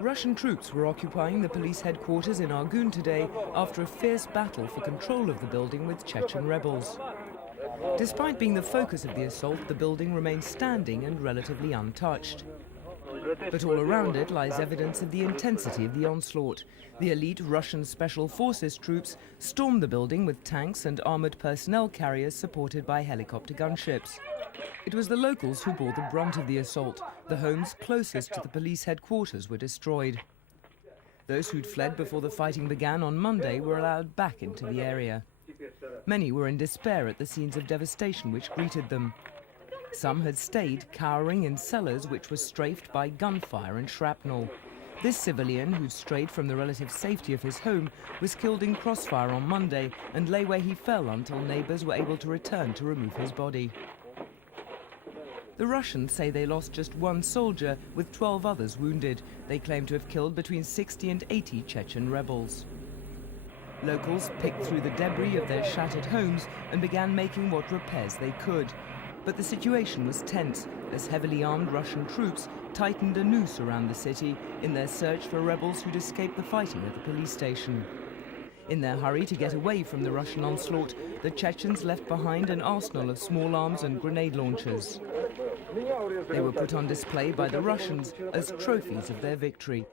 Russian troops were occupying the police headquarters in Argun today after a fierce battle for control of the building with Chechen rebels. Despite being the focus of the assault, the building remains standing and relatively untouched. But all around it lies evidence of the intensity of the onslaught. The elite Russian Special Forces troops stormed the building with tanks and armoured personnel carriers supported by helicopter gunships. It was the locals who bore the brunt of the assault. The homes closest to the police headquarters were destroyed. Those who'd fled before the fighting began on Monday were allowed back into the area. Many were in despair at the scenes of devastation which greeted them. Some had stayed, cowering in cellars which were strafed by gunfire and shrapnel. This civilian, who'd strayed from the relative safety of his home, was killed in crossfire on Monday and lay where he fell until neighbours were able to return to remove his body. The Russians say they lost just one soldier, with 12 others wounded. They claim to have killed between 60 and 80 Chechen rebels. Locals picked through the debris of their shattered homes and began making what repairs they could. But the situation was tense as heavily armed Russian troops tightened a noose around the city in their search for rebels who'd escaped the fighting at the police station. In their hurry to get away from the Russian onslaught, the Chechens left behind an arsenal of small arms and grenade launchers. They were put on display by the Russians as trophies of their victory.